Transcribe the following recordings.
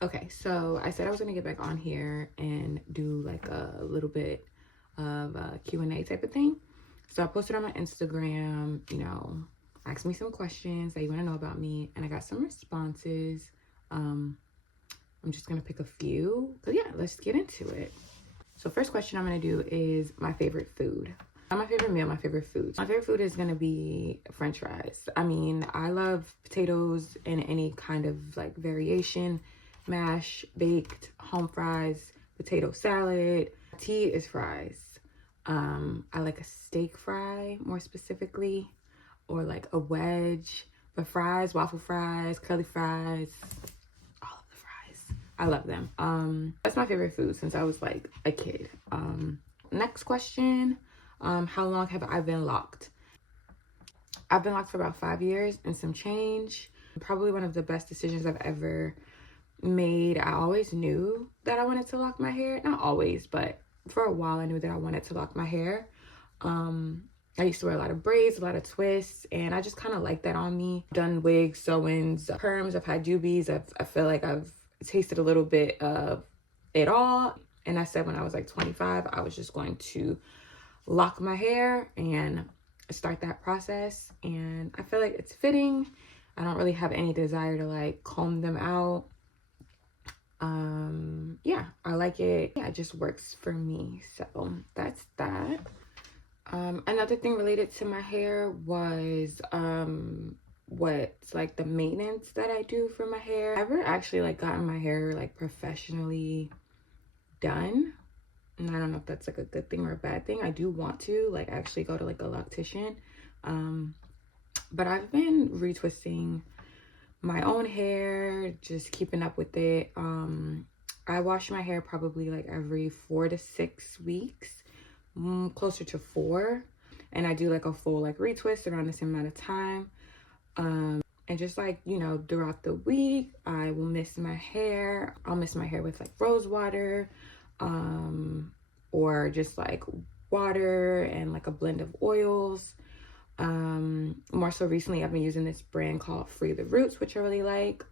Okay, so I said I was gonna get back on here and do like a little bit of a Q&A type of thing. So I posted on my Instagram, ask me some questions that you want to know about me, and I got some responses. I'm just gonna pick a few. So yeah, let's get into it. So first question I'm gonna do is my favorite food. Not my favorite meal, my favorite food. My favorite food is gonna be French fries. I mean, I love potatoes in any kind of like variation. Mash, baked, home fries, potato salad. Tea is fries. I like a steak fry more specifically, or like a wedge. But fries, waffle fries, curly fries, all of the fries. I love them. That's my favorite food since I was like a kid. Next question. How long have I been locked? I've been locked for about 5 years and some change. Probably one of the best decisions I've ever made. I always knew that I wanted to lock my hair. Not always, but for a while I knew that I wanted to lock my hair. I used to wear a lot of braids, a lot of twists, and I just kind of like that on me. Done wigs, sew-ins, perms, I've had doobies. I feel like I've tasted a little bit of it all. And I said when I was like 25, I was just going to lock my hair and start that process. And I feel like it's fitting. I don't really have any desire to like comb them out. Yeah, I like it. Yeah, it just works for me. So that's that. Another thing related to my hair was what's like the maintenance that I do for my hair. I've never actually like gotten my hair like professionally done. And I don't know if that's like a good thing or a bad thing. I do want to like actually go to like a loctician. But I've been retwisting my own hair, just keeping up with it. I wash my hair probably like every 4 to 6 weeks, closer to 4. And I do like a full like retwist around the same amount of time. And just like, throughout the week, I will mist my hair. I'll mist my hair with like rose water, or just like water and like a blend of oils. More so recently, I've been using this brand called Free the Roots, which I really like.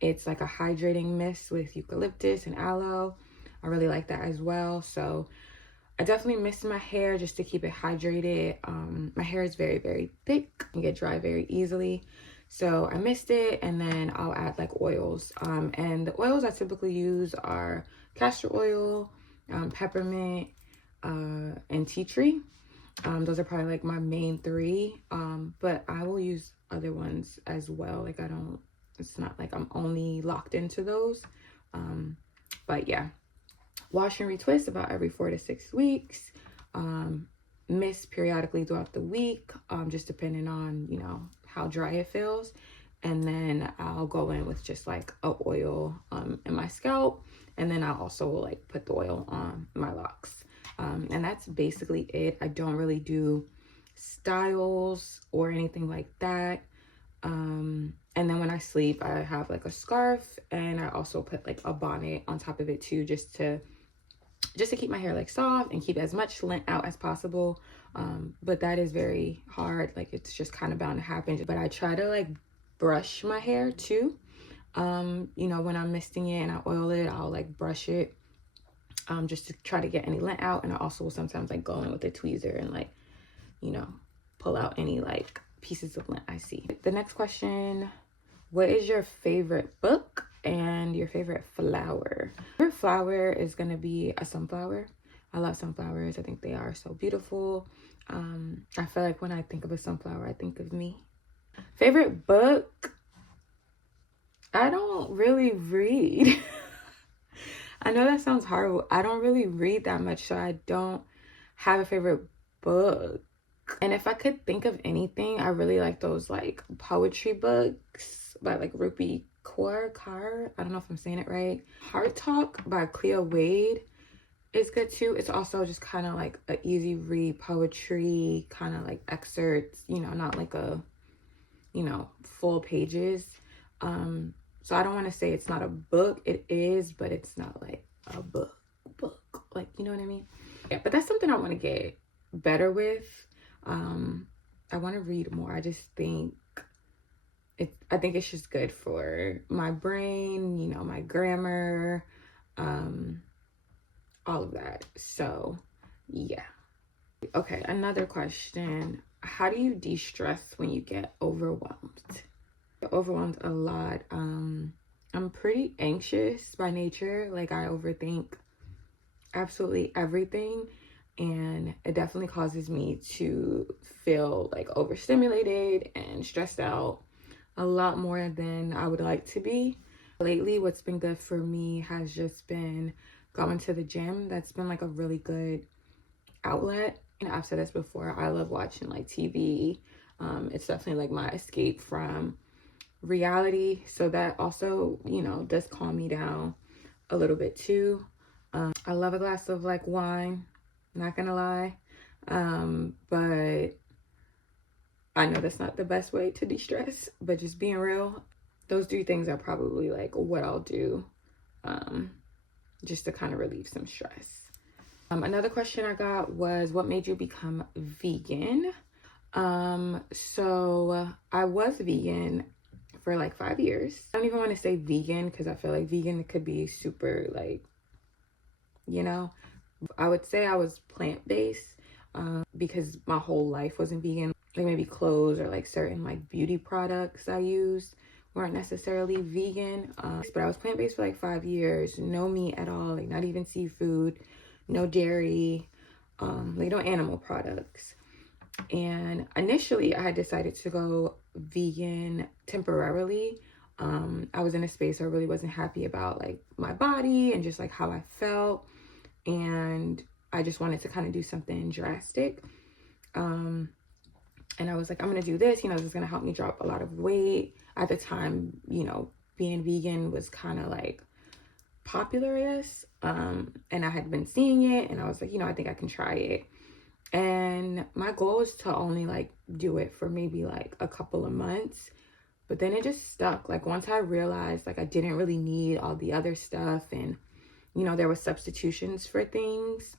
It's like a hydrating mist with eucalyptus and aloe. I really like that as well. So I definitely mist my hair just to keep it hydrated. My hair is very, very thick and get dry very easily. So I mist it, and then I'll add like oils. And the oils I typically use are castor oil, peppermint, and tea tree. Those are probably like my main 3. But I will use other ones as well. Like it's not like I'm only locked into those. But yeah. Wash and retwist about every 4 to 6 weeks. Mist periodically throughout the week, just depending on, how dry it feels. And then I'll go in with just like a oil in my scalp. And then I'll also like put the oil on my locks. And that's basically it. I don't really do styles or anything like that. And then when I sleep, I have like a scarf, and I also put like a bonnet on top of it too, just to keep my hair like soft and keep as much lint out as possible. But that is very hard. Like it's just kind of bound to happen. But I try to like brush my hair too. When I'm misting it and I oil it, I'll like brush it, just to try to get any lint out. And I also will sometimes like go in with a tweezer and like, pull out any like pieces of lint I see. The next question, what is your favorite book and your favorite flower? My favorite flower is gonna be a sunflower. I love sunflowers. I think they are so beautiful. I feel like when I think of a sunflower, I think of me. Favorite book? I don't really read. I know that sounds horrible. I don't really read that much, so I don't have a favorite book. And if I could think of anything, I really like those like poetry books by like Rupi Kaur. I don't know if I'm saying it right. Heart Talk by Cleo Wade is good too. It's also just kind of like an easy read poetry, kind of like excerpts, not like a, full pages. So I don't want to say it's not a book. It is, but it's not like a book. Like, you know what I mean? Yeah, but that's something I want to get better with. I want to read more. I just think I think it's just good for my brain, you know, my grammar, all of that. So yeah. Okay, another question. How do you de-stress when you get overwhelmed? Overwhelmed a lot. I'm pretty anxious by nature. Like, I overthink absolutely everything, and it definitely causes me to feel like overstimulated and stressed out a lot more than I would like to be. Lately, what's been good for me has just been going to the gym. That's been like a really good outlet. And I've said this before, I love watching like TV. It's definitely like my escape from reality. So that also, you know, does calm me down a little bit too. I love a glass of like wine, not gonna lie. But I know that's not the best way to de-stress, but just being real, those three things are probably like what I'll do, just to kind of relieve some stress. Another question I got was, what made you become vegan? So I was vegan for like 5 years. I don't even want to say vegan because I feel like vegan could be super like, you know, I would say I was plant-based, because my whole life wasn't vegan. Like maybe clothes or like certain like beauty products I used weren't necessarily vegan. But I was plant-based for like 5 years, no meat at all, like not even seafood, no dairy, like no animal products. And initially I had decided to go vegan temporarily. I was in a space where I really wasn't happy about like my body and just like how I felt. And I just wanted to kind of do something drastic. And I was like, I'm going to do this, you know, this is going to help me drop a lot of weight. At the time, you know, being vegan was kind of like popular, I guess. And I had been seeing it and I was like, you know, I think I can try it. And my goal was to only like do it for maybe like a couple of months. But then it just stuck. Like once I realized like I didn't really need all the other stuff and, you know, there were substitutions for things.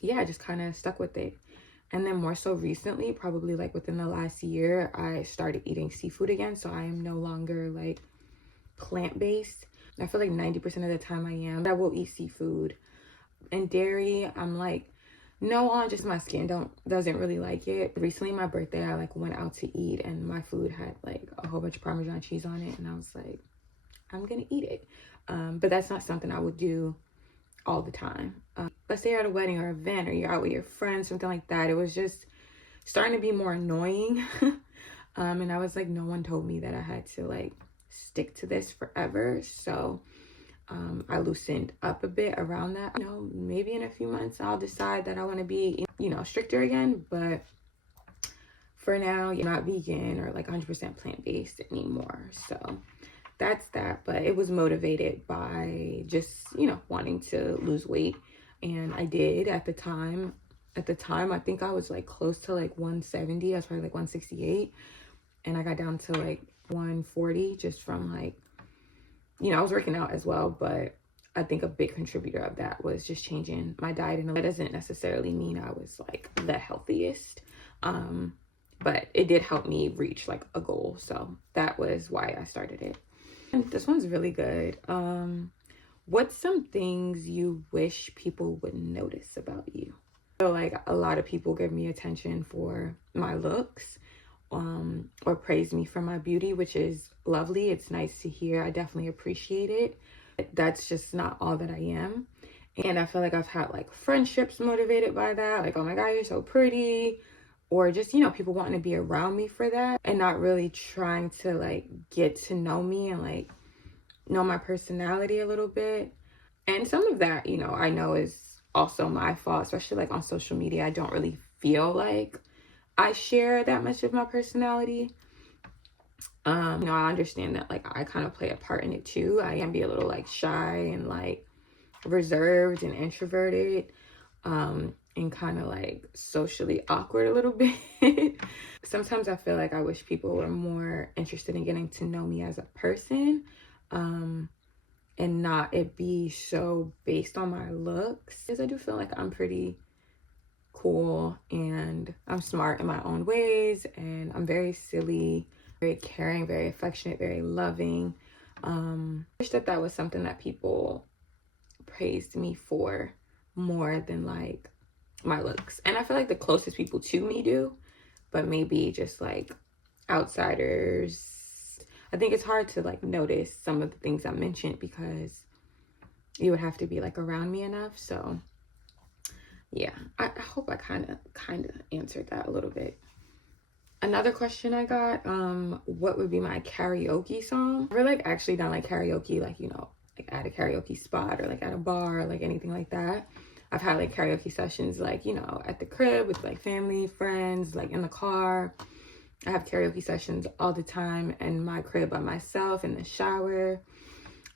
Yeah, I just kind of stuck with it. And then more so recently, probably like within the last year, I started eating seafood again. So I am no longer like plant-based. I feel like 90% of the time I will eat seafood. And dairy, I'm like, no, on just my skin doesn't really like it. Recently, my birthday, I like went out to eat and my food had like a whole bunch of Parmesan cheese on it. And I was like, I'm gonna eat it. But that's not something I would do all the time. Let's say you're at a wedding or event or you're out with your friends, something like that. It was just starting to be more annoying. And I was like, no one told me that I had to like stick to this forever. So I loosened up a bit around that. You know, maybe in a few months I'll decide that I want to be, you know, stricter again. But for now, you're not vegan or like 100% plant-based anymore. So that's that. But it was motivated by just, you know, wanting to lose weight. And I did at the time. At the time, I think I was like close to like 170. I was probably like 168. And I got down to like 140 just from like, you know, I was working out as well. But I think a big contributor of that was just changing my diet. And that doesn't necessarily mean I was like the healthiest. But it did help me reach like a goal. So that was why I started it. And this one's really good. What's some things you wish people would notice about you? So like a lot of people give me attention for my looks, or praise me for my beauty, which is lovely. It's nice to hear. I definitely appreciate it. That's just not all that I am. And I feel like I've had like friendships motivated by that. Like, oh my God, you're so pretty. Or just, you know, people wanting to be around me for that and not really trying to like get to know me and like know my personality a little bit. And some of that, you know, I know is also my fault, especially like on social media. I don't really feel like I share that much of my personality. You know, I understand that like I kind of play a part in it too. I can be a little like shy and like reserved and introverted, and kind of like socially awkward a little bit. Sometimes I feel like I wish people were more interested in getting to know me as a person, and not it be so based on my looks. Because I do feel like I'm pretty cool and I'm smart in my own ways and I'm very silly. very caring, very affectionate, very loving. I wish that that was something that people praised me for more than like my looks. And I feel like the closest people to me do, but maybe just like outsiders. I think it's hard to like notice some of the things I mentioned because you would have to be like around me enough. So yeah, I hope I kind of answered that a little bit. Another question I got, what would be my karaoke song? I've never like actually done like karaoke, like, you know, like at a karaoke spot or like at a bar or like anything like that. I've had like karaoke sessions like, you know, at the crib with like family, friends, like in the car. I have karaoke sessions all the time in my crib by myself in the shower.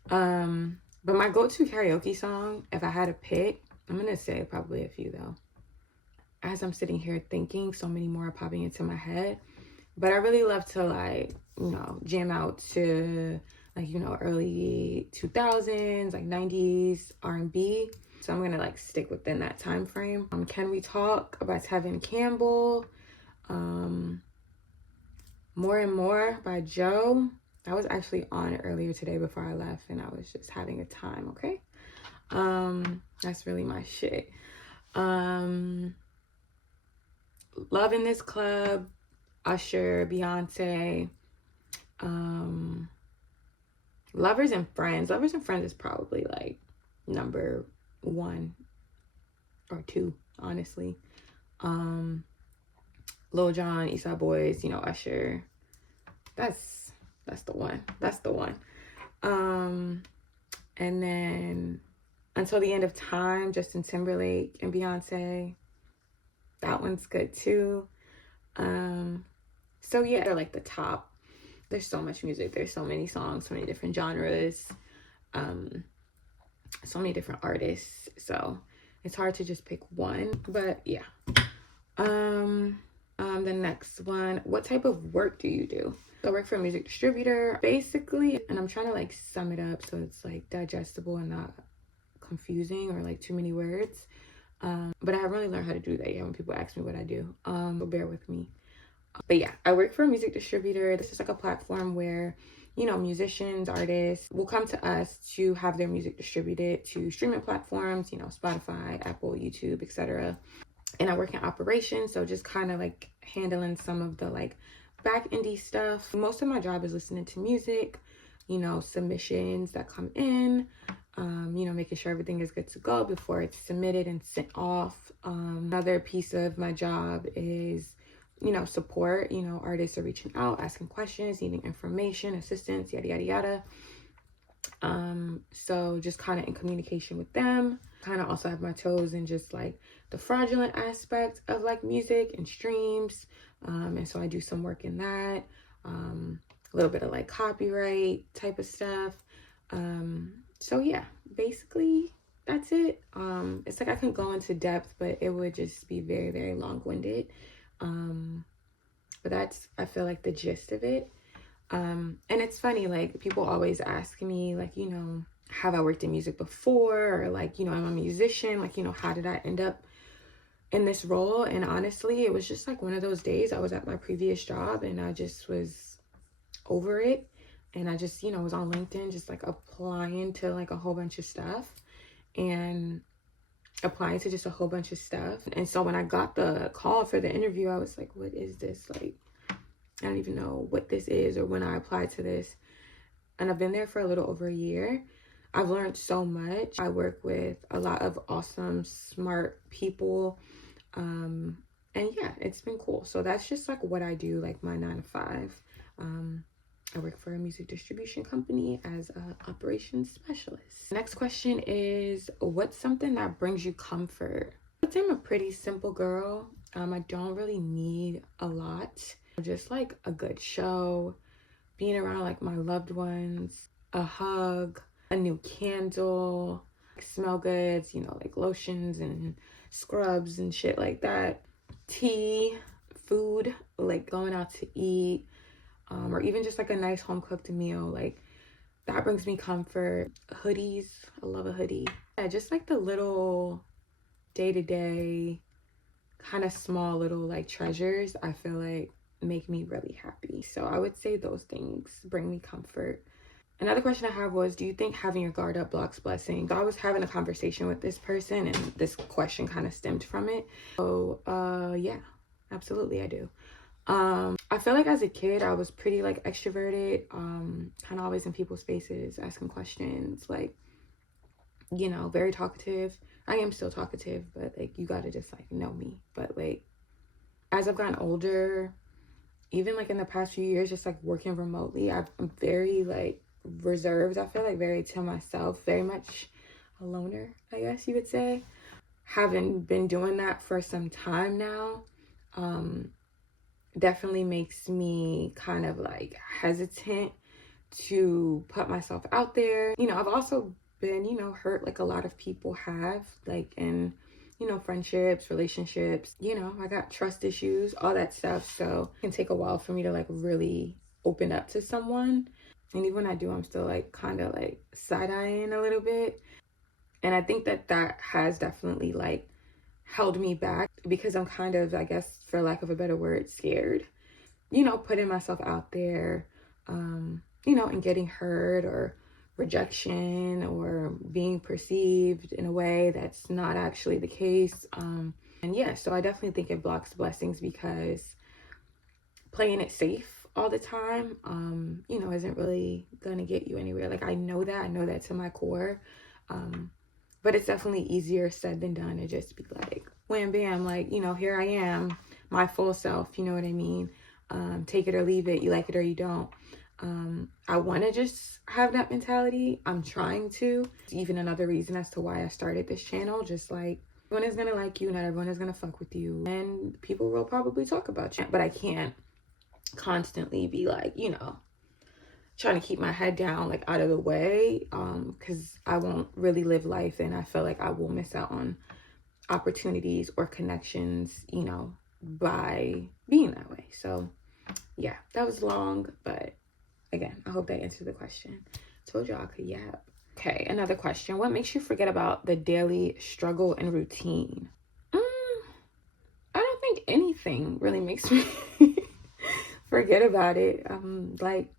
But my go-to karaoke song, if I had to pick, I'm gonna say probably a few though. As I'm sitting here thinking, so many more are popping into my head. But I really love to like, you know, jam out to like, you know, early 2000s, like 90s R&B. So I'm gonna like stick within that time frame. Can We Talk by Tevin Campbell. More and More by Joe. I was actually on earlier today before I left and I was just having a time, okay? That's really my shit. Love in This Club, Usher, Beyonce. Lovers and Friends. Lovers and Friends is probably like number 1 or 2, honestly. Lil Jon, Eastside Boys, you know, Usher. That's the one. That's the one. And then Until the End of Time, Justin Timberlake and Beyonce. That one's good too. So yeah, they're like the top. There's so much music. There's so many songs, so many different genres, so many different artists. So it's hard to just pick one. But yeah. The next one, what type of work do you do? So I work for a music distributor, basically, and I'm trying to like sum it up so it's like digestible and not confusing or like too many words. But I haven't really learned how to do that yet when people ask me what I do. So bear with me. But yeah, I work for a music distributor. This is like a platform where, you know, musicians, artists will come to us to have their music distributed to streaming platforms, you know, Spotify, Apple, YouTube, etc. And I work in operations, so just kind of like handling some of the like back indie stuff. Most of my job is listening to music, you know, submissions that come in, you know, making sure everything is good to go before it's submitted and sent off. Another piece of my job is, you know, support. You know, artists are reaching out, asking questions, needing information, assistance, yada, yada, yada. So just kind of in communication with them. Kind of also have my toes in just like the fraudulent aspect of like music and streams. And so I do some work in that. A little bit of like copyright type of stuff. So yeah, basically that's it. It's like I can go into depth, but it would just be very, very long-winded. But that's, I feel like, the gist of it. And it's funny, like people always ask me like, you know, have I worked in music before, or like, you know, I'm a musician, like, you know, how did I end up in this role? And honestly, it was just like one of those days. I was at my previous job and I just was over it, and I just, you know, was on LinkedIn just like applying to like a whole bunch of stuff and applying to just a whole bunch of stuff. And so when I got the call for the interview, I was like, what is this? Like, I don't even know what this is or when I applied to this. And I've been there for a little over a year. I've learned so much. I work with a lot of awesome, smart people. And yeah, it's been cool. So that's just like what I do, like my 9 to 5. I work for a music distribution company as an operations specialist. Next question is, what's something that brings you comfort? I would say I'm a pretty simple girl. I don't really need a lot. Just like a good show, being around like my loved ones, a hug, a new candle, smell goods, you know, like lotions and scrubs and shit like that. Tea, food, like going out to eat, or even just like a nice home cooked meal, like that brings me comfort. Hoodies, I love a hoodie. Yeah, just like the little day-to-day kind of small little like treasures, I feel like make me really happy. So I would say those things bring me comfort. Another question I have was, do you think having your guard up blocks blessings? I was having a conversation with this person and this question kind of stemmed from it. So yeah, absolutely I do. I feel like as a kid I was pretty like extroverted, kind of always in people's spaces, asking questions, like, you know, very talkative. I am still talkative, but like you gotta just like know me. But like as I've gotten older, even like in the past few years, just like working remotely, I'm very like reserved. I feel like very to myself, very much a loner, I guess you would say. Having been doing that for some time now, definitely makes me kind of like hesitant to put myself out there. You know, I've also been, you know, hurt like a lot of people have, like in, you know, friendships, relationships. You know, I got trust issues, all that stuff. So it can take a while for me to like really open up to someone. And even when I do, I'm still like kind of like side-eyeing a little bit. And I think that that has definitely like held me back because I'm kind of, I guess, for lack of a better word, scared, you know, putting myself out there, you know, and getting hurt or rejection or being perceived in a way that's not actually the case. And yeah, so I definitely think it blocks blessings because playing it safe all the time, you know, isn't really gonna get you anywhere. Like I know that to my core. But it's definitely easier said than done to just be like, wham, bam, like, you know, here I am, my full self, you know what I mean? Take it or leave it, you like it or you don't. I want to just have that mentality. I'm trying to. It's even another reason as to why I started this channel. Just like, everyone is going to like you, not everyone is going to fuck with you. And people will probably talk about you. But I can't constantly be like, you know, trying to keep my head down, like out of the way, because I won't really live life and I feel like I will miss out on opportunities or connections, you know, by being that way. So yeah, that was long, but again, I hope that answered the question. Told y'all I could yap. Okay, another question. What makes you forget about the daily struggle and routine? I don't think anything really makes me forget about it. Like,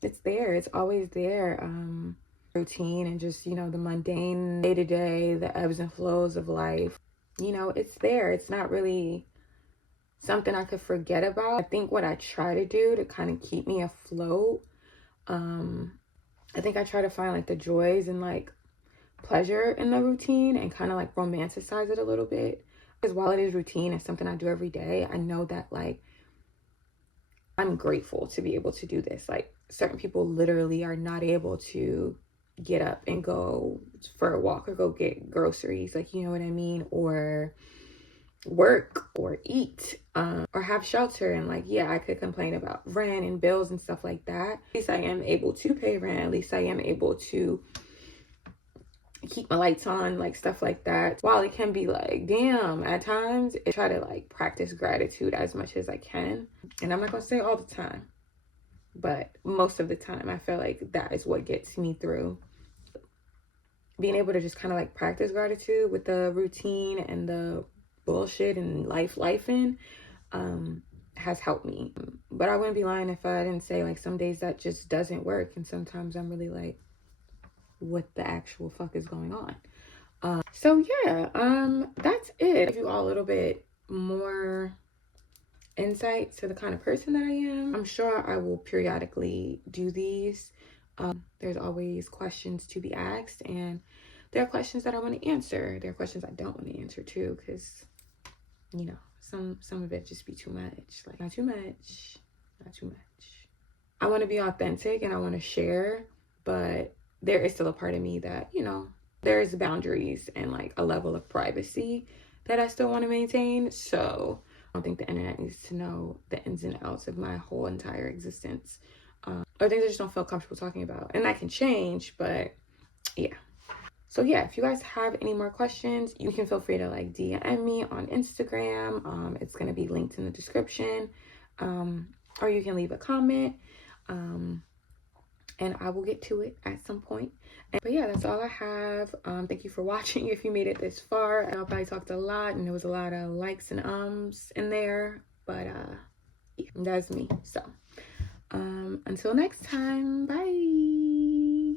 it's there, it's always there. Routine and just, you know, the mundane day-to-day, the ebbs and flows of life, you know, it's there. It's not really something I could forget about. I think what I try to do to kind of keep me afloat, I think I try to find like the joys and like pleasure in the routine and kind of like romanticize it a little bit, because while it is routine, it's something I do every day. I know that like I'm grateful to be able to do this. Like certain people literally are not able to get up and go for a walk or go get groceries, like, you know what I mean, or work or eat, or have shelter. And like, yeah, I could complain about rent and bills and stuff like that. At least I am able to pay rent. At least I am able to keep my lights on, like stuff like that. While it can be like, damn, at times I try to like practice gratitude as much as I can. And I'm not gonna say all the time, but most of the time I feel like that is what gets me through. Being able to just kind of like practice gratitude with the routine and the bullshit and lifing has helped me. But I wouldn't be lying if I didn't say like some days that just doesn't work, and sometimes I'm really like, what the actual fuck is going on? So yeah, that's it. Give you all a little bit more insight to the kind of person that I am. I'm sure I will periodically do these. There's always questions to be asked, and there are questions that I want to answer. There are questions I don't want to answer too, because, you know, some of it just be too much. Like, not too much. I want to be authentic and I want to share, but there is still a part of me that, you know, there's boundaries and like a level of privacy that I still want to maintain. So I don't think the internet needs to know the ins and outs of my whole entire existence, or things I just don't feel comfortable talking about. And that can change, but yeah. So yeah, if you guys have any more questions, you can feel free to like DM me on Instagram. It's going to be linked in the description, or you can leave a comment, and I will get to it at some point. But yeah, that's all I have. Thank you for watching if you made it this far. I probably talked a lot and there was a lot of likes and ums in there, but That's me. So until next time, bye.